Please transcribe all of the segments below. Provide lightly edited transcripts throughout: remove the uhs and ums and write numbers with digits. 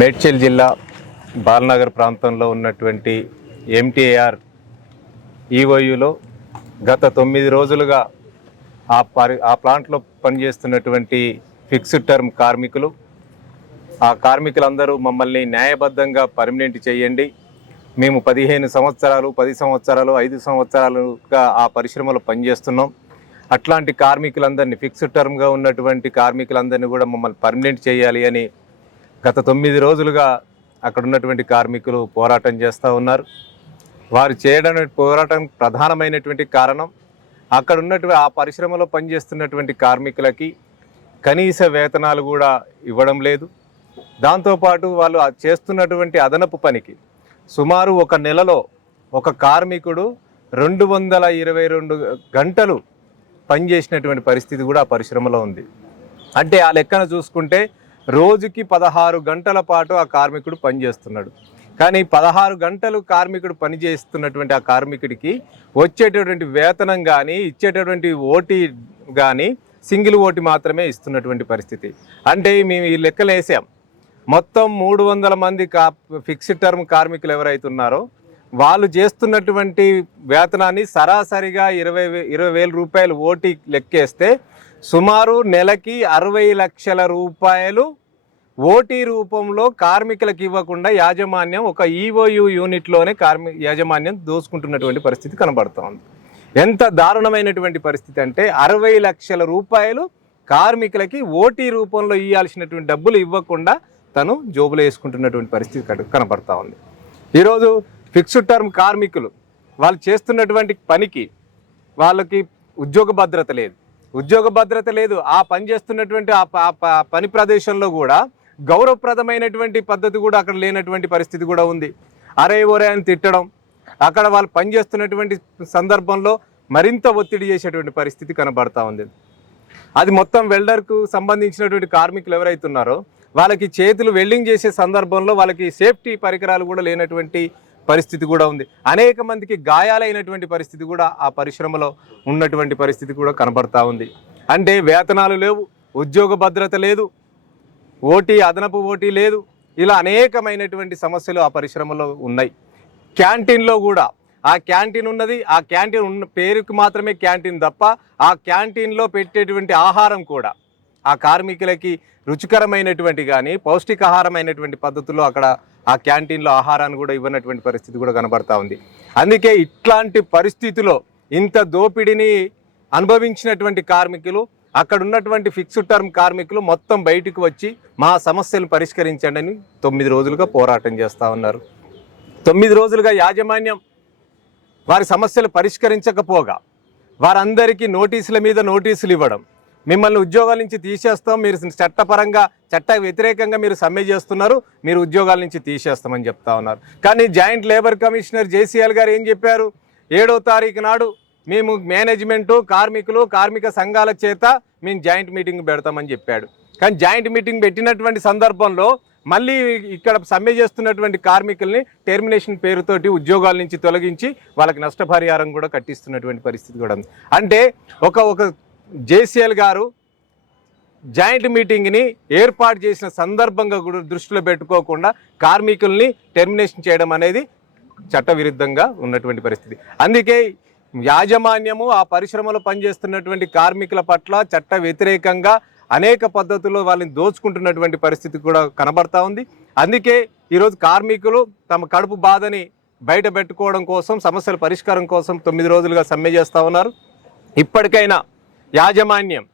మేడ్చల్ జిల్లా బాలనగర్ ప్రాంతంలో ఉన్నటువంటి ఎంటీఆర్ ఈఓయూలో గత 9 రోజులుగా ఆ ప్లాంట్లో పనిచేస్తున్నటువంటి ఫిక్స్డ్ టర్మ్ కార్మికులు, ఆ కార్మికులందరూ మమ్మల్ని న్యాయబద్ధంగా పర్మనెంట్ చేయండి, మేము 15 సంవత్సరాలు 10 సంవత్సరాలు 5 సంవత్సరాలుగా ఆ పరిశ్రమలో పనిచేస్తున్నాం, అట్లాంటి కార్మికులందరినీ ఫిక్స్డ్ టర్మ్గా ఉన్నటువంటి కార్మికులందరినీ కూడా మమ్మల్ని పర్మనెంట్ చేయాలి అని గత 9 రోజులుగా అక్కడ ఉన్నటువంటి కార్మికులు పోరాటం చేస్తూ ఉన్నారు. వారు చేయడానికి పోరాటం ప్రధానమైనటువంటి కారణం అక్కడ ఉన్నటువంటి ఆ పరిశ్రమలో పనిచేస్తున్నటువంటి కార్మికులకి కనీస వేతనాలు కూడా ఇవ్వడం లేదు. దాంతోపాటు వాళ్ళు చేస్తున్నటువంటి అదనపు పనికి సుమారు ఒక నెలలో ఒక కార్మికుడు 222 గంటలు పనిచేసినటువంటి పరిస్థితి కూడా ఆ పరిశ్రమలో ఉంది. అంటే ఆ లెక్కన చూసుకుంటే రోజుకి 16 గంటల పాటు ఆ కార్మికుడు పనిచేస్తున్నాడు. కానీ 16 గంటలు కార్మికుడు పనిచేస్తున్నటువంటి ఆ కార్మికుడికి వచ్చేటటువంటి వేతనం కానీ ఇచ్చేటటువంటి ఓటీ కానీ సింగిల్ ఓటీ మాత్రమే ఇస్తున్నటువంటి పరిస్థితి. అంటే మేము ఈ లెక్కలు వేసాం. మొత్తం 300 మంది ఫిక్స్డ్ టర్మ్ కార్మికులు ఎవరైతే ఉన్నారో వాళ్ళు చేస్తున్నటువంటి వేతనాన్ని సరాసరిగా 20,000 రూపాయలు ఓటీ లెక్కేస్తే సుమారు నెలకి 60 లక్షల రూపాయలు ఓటీ రూపంలో కార్మికులకు ఇవ్వకుండా యాజమాన్యం ఒక ఈఓయూ యూనిట్లోనే యాజమాన్యం దోసుకుంటున్నటువంటి పరిస్థితి కనబడుతోంది. ఎంత దారుణమైనటువంటి పరిస్థితి అంటే 60 లక్షల రూపాయలు కార్మికులకి ఓటీ రూపంలో ఇవ్వాల్సినటువంటి డబ్బులు ఇవ్వకుండా తను జోబులో వేసుకుంటున్నటువంటి పరిస్థితి కనబడతా ఉంది. ఈరోజు ఫిక్స్డ్ టర్మ్ కార్మికులు వాళ్ళు చేస్తున్నటువంటి పనికి వాళ్ళకి ఉద్యోగ భద్రత లేదు. ఆ పని చేస్తున్నటువంటి ఆ పని ప్రదేశంలో కూడా గౌరవప్రదమైనటువంటి పద్ధతి కూడా అక్కడ లేనటువంటి పరిస్థితి కూడా ఉంది. అరే ఒరే అని తిట్టడం, అక్కడ వాళ్ళు పనిచేస్తున్నటువంటి సందర్భంలో మరింత ఒత్తిడి చేసేటువంటి పరిస్థితి కనబడతా ఉంది. అది మొత్తం వెల్డర్కు సంబంధించినటువంటి కార్మికులు ఎవరైతే ఉన్నారో వాళ్ళకి చేతులు వెల్డింగ్ చేసే సందర్భంలో వాళ్ళకి సేఫ్టీ పరికరాలు కూడా లేనటువంటి పరిస్థితి కూడా ఉంది. అనేక మందికి గాయాలైనటువంటి పరిస్థితి కూడా ఆ పరిశ్రమలో ఉన్నటువంటి పరిస్థితి కూడా కనబడతా ఉంది. అంటే వేతనాలు లేవు, ఉద్యోగ భద్రత లేదు, అదనపు ఓటీ లేదు, ఇలా అనేకమైనటువంటి సమస్యలు ఆ పరిశ్రమలో ఉన్నాయి. క్యాంటీన్లో కూడా ఆ క్యాంటీన్ ఉన్నది, ఆ క్యాంటీన్ ఉన్న పేరుకి మాత్రమే క్యాంటీన్ తప్ప ఆ క్యాంటీన్లో పెట్టేటువంటి ఆహారం కూడా ఆ కార్మికులకి రుచికరమైనటువంటి కానీ పౌష్టికాహారమైనటువంటి పద్ధతుల్లో అక్కడ ఆ క్యాంటీన్లో ఆహారాన్ని కూడా ఇవ్వనటువంటి పరిస్థితి కూడా కనబడతా ఉంది. అందుకే ఇట్లాంటి పరిస్థితిలో ఇంత దోపిడీని అనుభవించినటువంటి కార్మికులు, అక్కడ ఉన్నటువంటి ఫిక్స్డ్ టర్మ్ కార్మికులు మొత్తం బయటకు వచ్చి మా సమస్యలు పరిష్కరించండి అని 9 రోజులుగా పోరాటం చేస్తూ ఉన్నారు. 9 రోజులుగా యాజమాన్యం వారి సమస్యలు పరిష్కరించకపోగా వారందరికీ నోటీసుల మీద నోటీసులు ఇవ్వడం, మిమ్మల్ని ఉద్యోగాల నుంచి తీసేస్తాం, మీరు చట్ట వ్యతిరేకంగా మీరు సమ్మె చేస్తున్నారు, మీరు ఉద్యోగాల నుంచి తీసేస్తామని చెప్తా ఉన్నారు. కానీ జాయింట్ లేబర్ కమిషనర్ జేసీఎల్ గారు ఏం చెప్పారు? 7వ తారీఖు నాడు మేము మేనేజ్మెంటు కార్మిక సంఘాల చేత మేము జాయింట్ మీటింగ్ పెడతామని చెప్పాడు. కానీ జాయింట్ మీటింగ్ పెట్టినటువంటి సందర్భంలో మళ్ళీ ఇక్కడ సమ్మె చేస్తున్నటువంటి కార్మికుల్ని టెర్మినేషన్ పేరుతోటి ఉద్యోగాల నుంచి తొలగించి వాళ్ళకి నష్టపరిహారం కూడా కట్టిస్తున్నటువంటి పరిస్థితి కూడా ఉంది. అంటే ఒక జేసీఎల్ గారు జాయింట్ మీటింగ్ని ఏర్పాటు చేసిన సందర్భంగా కూడా దృష్టిలో పెట్టుకోకుండా కార్మికుల్ని టెర్మినేషన్ చేయడం అనేది చట్టవిరుద్ధంగా ఉన్నటువంటి పరిస్థితి. అందుకే యాజమాన్యము ఆ పరిశ్రమలో పనిచేస్తున్నటువంటి కార్మికుల పట్ల చట్ట వ్యతిరేకంగా అనేక పద్ధతుల్లో వాళ్ళని దోచుకుంటున్నటువంటి పరిస్థితి కూడా కనబడతా ఉంది. అందుకే ఈరోజు కార్మికులు తమ కడుపు బాధని బయట పెట్టుకోవడం కోసం, సమస్యల పరిష్కారం కోసం 9 రోజులుగా సమ్మె చేస్తూ ఉన్నారు. ఇప్పటికైనా యాజమాన్యం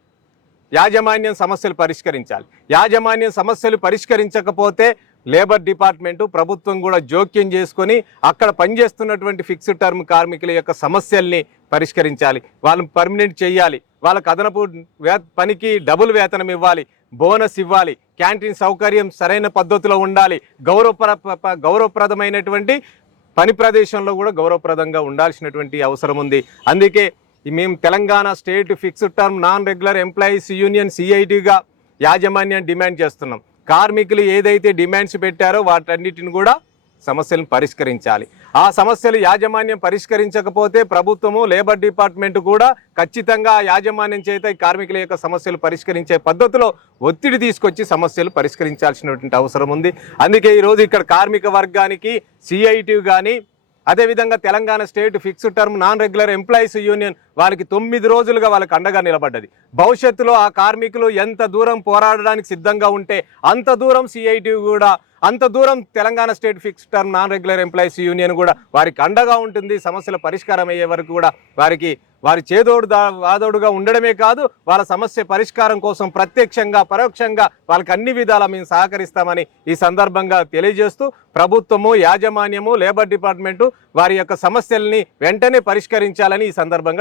సమస్యలు పరిష్కరించాలి. యాజమాన్యం సమస్యలు పరిష్కరించకపోతే లేబర్ డిపార్ట్మెంటు ప్రభుత్వం కూడా జోక్యం చేసుకొని అక్కడ పనిచేస్తున్నటువంటి ఫిక్స్డ్ టర్మ్ కార్మికుల యొక్క సమస్యల్ని పరిష్కరించాలి, వాళ్ళని పర్మనెంట్ చేయాలి, వాళ్ళకు అదనపు పనికి డబుల్ వేతనం ఇవ్వాలి, బోనస్ ఇవ్వాలి, క్యాంటీన్ సౌకర్యం సరైన పద్ధతిలో ఉండాలి, గౌరవప్రదమైనటువంటి పని ప్రదేశంలో కూడా గౌరవప్రదంగా ఉండాల్సినటువంటి అవసరం ఉంది. అందుకే మేము Telangana state fixed term non regular employees union సిఐటిగా యాజమాన్యాన్ని డిమాండ్ చేస్తున్నాం. కార్మికులు ఏదైతే డిమాండ్స్ పెట్టారో వాటన్నిటిని కూడా సమస్యలను పరిష్కరించాలి. ఆ సమస్యలు యాజమాన్యం పరిష్కరించకపోతే ప్రభుత్వము లేబర్ డిపార్ట్మెంట్ కూడా ఖచ్చితంగా యాజమాన్యం చేత ఈ కార్మికుల యొక్క సమస్యలు పరిష్కరించే పద్ధతిలో ఒత్తిడి తీసుకొచ్చి సమస్యలు పరిష్కరించాల్సినటువంటి అవసరం ఉంది. అందుకే ఈరోజు ఇక్కడ కార్మిక వర్గానికి సిఐటి కానీ అదేవిధంగా Telangana state fixed term non regular employees union వాళ్ళకి 9 రోజులుగా వాళ్ళకి అండగా నిలబడ్డది. భవిష్యత్తులో ఆ కార్మికులు ఎంత దూరం పోరాడడానికి సిద్ధంగా ఉంటే అంత దూరం సిఐటి కూడా, అంత దూరం Telangana state fixed term non regular employees union కూడా వారికి అండగా ఉంటుంది. సమస్యల పరిష్కారం అయ్యే వరకు కూడా వారి చేదోడు వాదోడుగా ఉండడమే కాదు, వాళ్ళ సమస్య పరిష్కారం కోసం ప్రత్యక్షంగా పరోక్షంగా వాళ్ళకి అన్ని విధాలా మేము సహకరిస్తామని ఈ సందర్భంగా తెలియజేస్తూ ప్రభుత్వము యాజమాన్యము లేబర్ డిపార్ట్మెంటు వారి యొక్క సమస్యల్ని వెంటనే పరిష్కరించాలని ఈ సందర్భంగా